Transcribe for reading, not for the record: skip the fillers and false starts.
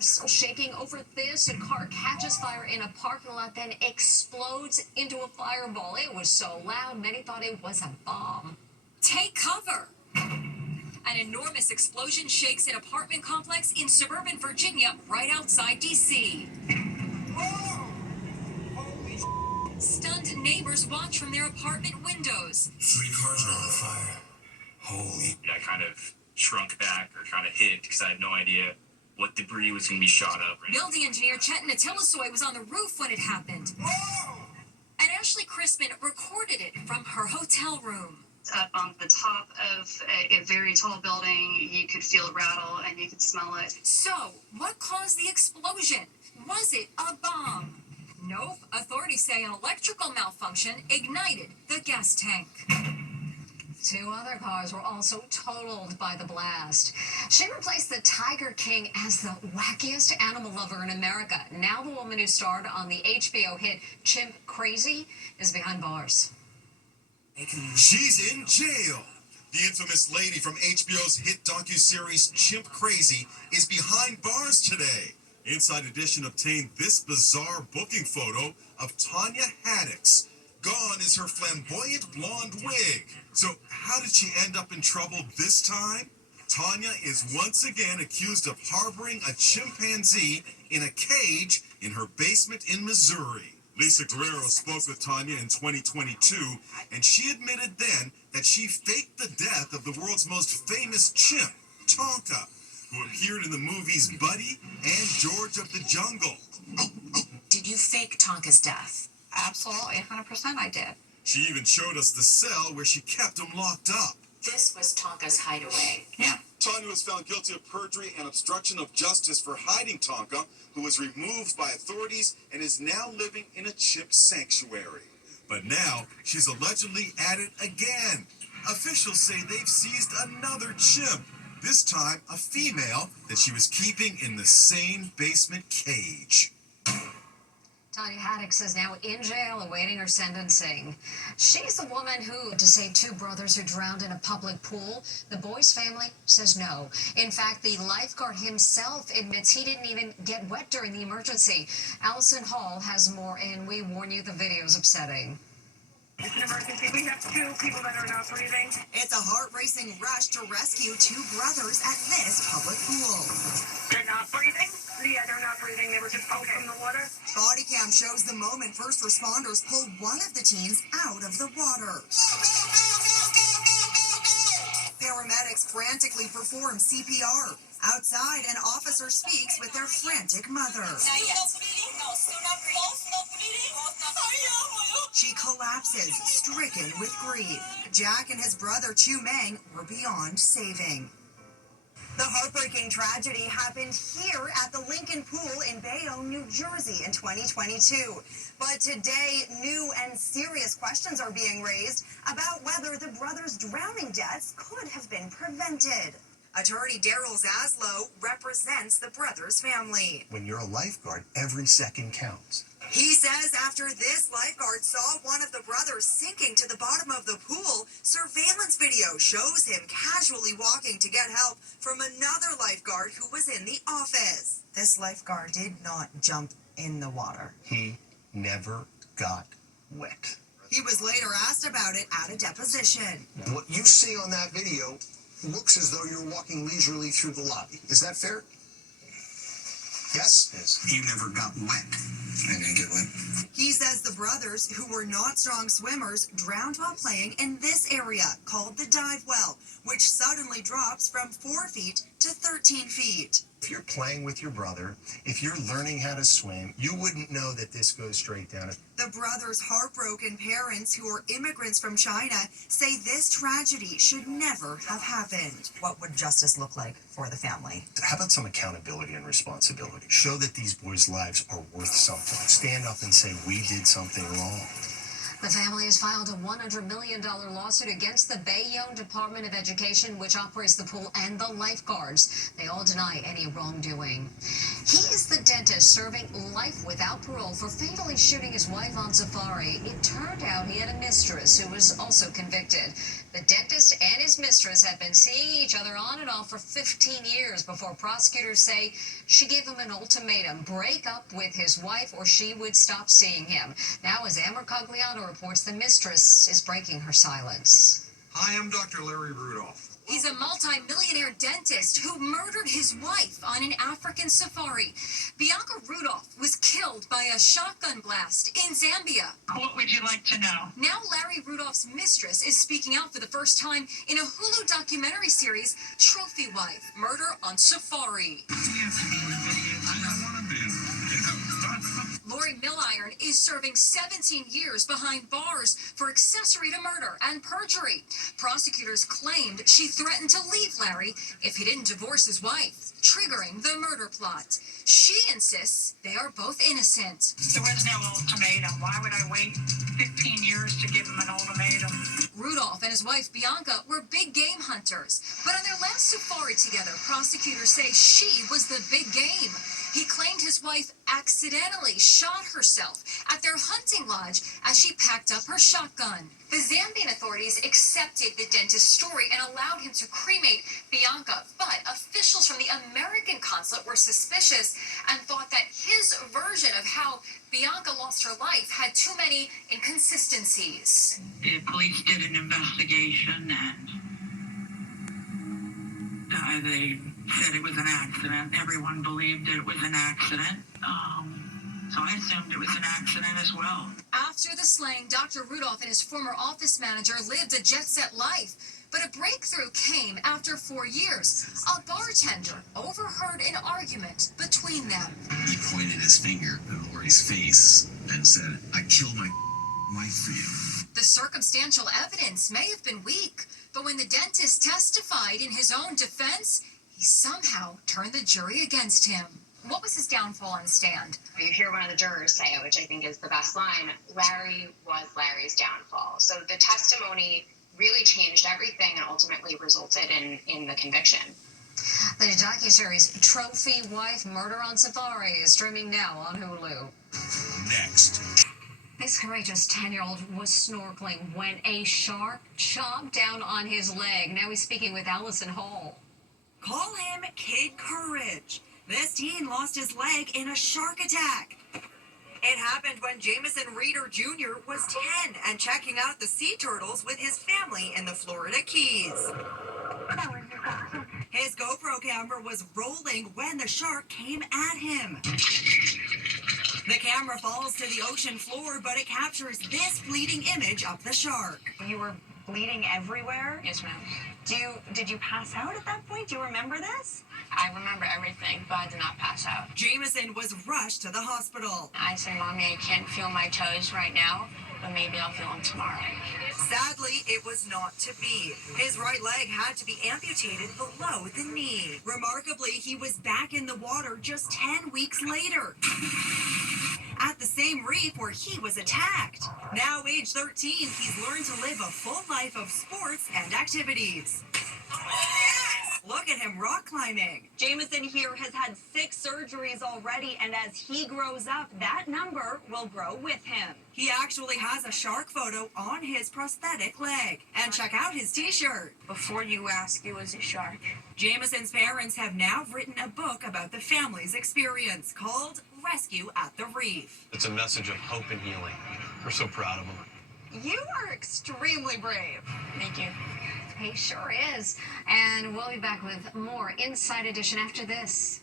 Still shaking over this. A car catches fire in a parking lot, then explodes into a fireball. It was so loud, many thought it was a bomb. Take cover! An enormous explosion shakes an apartment complex in suburban Virginia, right outside D.C. Whoa! Holy Stunned neighbors watch from their apartment windows. 3 cars are on fire. Holy. I kind of shrunk back or kind of hid because I had no idea what debris was going to be shot up. Building engineer Chetan Atilasoy was on the roof when it happened. Whoa! And Ashley Crispin recorded it from her hotel room. Up on the top of a very tall building, you could feel it rattle and you could smell it. So, what caused the explosion? Was it a bomb? Nope. Authorities say an electrical malfunction ignited the gas tank. 2 other cars were also totaled by the blast. She replaced the Tiger King as the wackiest animal lover in America. Now the woman who starred on the HBO hit Chimp Crazy is behind bars. She's in jail. The infamous lady from HBO's hit docuseries Chimp Crazy is behind bars today. Inside Edition obtained this bizarre booking photo of Tanya Haddox. Gone is her flamboyant blonde wig. So how did she end up in trouble this time? Tanya is once again accused of harboring a chimpanzee in a cage in her basement in Missouri. Lisa Guerrero spoke with Tanya in 2022, and she admitted then that she faked the death of the world's most famous chimp, Tonka, who appeared in the movies Buddy and George of the Jungle. Did you fake Tonka's death? Absolutely, 100% I did. She even showed us the cell where she kept him locked up. This was Tonka's hideaway. Yeah. Tanya was found guilty of perjury and obstruction of justice for hiding Tonka, who was removed by authorities and is now living in a chimp sanctuary. But now, she's allegedly at it again. Officials say they've seized another chimp, this time a female that she was keeping in the same basement cage. Tanya Haddox is now in jail awaiting her sentencing. She's the woman who, to say 2 brothers who drowned in a public pool, the boy's family says no. In fact, the lifeguard himself admits he didn't even get wet during the emergency. Allison Hall has more, and we warn you, the video's upsetting. It's an emergency. We have 2 people that are not breathing. It's a heart-racing rush to rescue 2 brothers at this public pool. They're not breathing? Yeah, they're not breathing. They were just pulled from the water. Body cam shows the moment first responders pulled one of the teens out of the water. Paramedics frantically perform CPR. Outside, an officer speaks with their frantic mother. She collapses, stricken with grief. Jack and his brother Chu Meng were beyond saving. The heartbreaking tragedy happened here at the Lincoln Pool in Bayonne, New Jersey in 2022. But today, new and serious questions are being raised about whether the brothers' drowning deaths could have been prevented. Attorney Daryl Zaslow represents the brothers' family. When you're a lifeguard, every second counts. He says after this lifeguard saw one of the brothers sinking to the bottom of the pool, surveillance video shows him casually walking to get help from another lifeguard who was in the office. This lifeguard did not jump in the water. He never got wet. He was later asked about it at a deposition. What you see on that video looks as though you're walking leisurely through the lobby. Is that fair? Yes? Yes. You never got wet. I didn't get wet. He says the brothers, who were not strong swimmers, drowned while playing in this area called the dive well, which suddenly drops from 4 feet to 13 feet. If you're playing with your brother, if you're learning how to swim, you wouldn't know that this goes straight down. The brothers' heartbroken parents, who are immigrants from China, say this tragedy should never have happened. What would justice look like for the family? How about some accountability and responsibility? Show that these boys' lives are worth something. Stand up and say, we did something wrong. The family has filed a $100 million lawsuit against the Bayonne Department of Education, which operates the pool, and the lifeguards. They all deny any wrongdoing. He is the dentist is serving life without parole for fatally shooting his wife on safari. It turned out he had a mistress who was also convicted. The dentist and his mistress had been seeing each other on and off for 15 years before prosecutors say she gave him an ultimatum: break up with his wife or she would stop seeing him. Now, as Amber Cogliano reports, the mistress is breaking her silence. Hi, I'm Dr. Larry Rudolph. He's a multi-millionaire dentist who murdered his wife on an African safari. Bianca Rudolph was killed by a shotgun blast in Zambia. What would you like to know? Now Larry Rudolph's mistress is speaking out for the first time in a Hulu documentary series, Trophy Wife: Murder on Safari. Lori Milliron is serving 17 years behind bars for accessory to murder and perjury. Prosecutors claimed she threatened to leave Larry if he didn't divorce his wife, triggering the murder plot. She insists they are both innocent. There was no ultimatum. Why would I wait 15 years to give him an ultimatum? Rudolph and his wife Bianca were big game hunters, but on their last safari together, prosecutors say she was the big game. He claimed his wife accidentally shot herself at their hunting lodge as she packed up her shotgun. The Zambian authorities accepted the dentist's story and allowed him to cremate Bianca, but officials from the American consulate were suspicious and thought that his version of how Bianca lost her life had too many inconsistencies. The police did an investigation and they said it was an accident. Everyone believed it was an accident. So I assumed it was an accident as well. After the slaying, Dr. Rudolph and his former office manager lived a jet-set life. But a breakthrough came after 4 years. A bartender overheard an argument between them. He pointed his finger at Lori's face and said, "I killed my wife for you." The circumstantial evidence may have been weak, but when the dentist testified in his own defense, he somehow turned the jury against him. What was his downfall on the stand? You hear one of the jurors say it, which I think is the best line: Larry was Larry's downfall. So the testimony really changed everything and ultimately resulted in the conviction. The docuseries Trophy Wife: Murder on Safari is streaming now on Hulu. Next. This courageous 10-year-old was snorkeling when a shark chomped down on his leg. Now he's speaking with Allison Hall. Call him Kid Courage. This teen lost his leg in a shark attack. It happened when Jameson Reeder Jr. was 10 and checking out the sea turtles with his family in the Florida Keys. His GoPro camera was rolling when the shark came at him. The camera falls to the ocean floor, but it captures this fleeting image of the shark. You were bleeding everywhere? Yes, ma'am. Did you pass out at that point? Do you remember this? I remember everything, but I did not pass out. Jameson was rushed to the hospital. I said, "Mommy, I can't feel my toes right now, but maybe I'll feel them tomorrow." Sadly, it was not to be. His right leg had to be amputated below the knee. Remarkably, he was back in the water just 10 weeks later, at the same reef where he was attacked. Now, age 13, he's learned to live a full life of sports and activities. Look at him rock climbing. Jameson here has had 6 surgeries already, and as he grows up, that number will grow with him. He actually has a shark photo on his prosthetic leg. And check out his t-shirt. Before you ask, it was a shark. Jameson's parents have now written a book about the family's experience called Rescue at the Reef. It's a message of hope and healing. We're so proud of him. You are extremely brave. Thank you. He sure is. And we'll be back with more Inside Edition after this.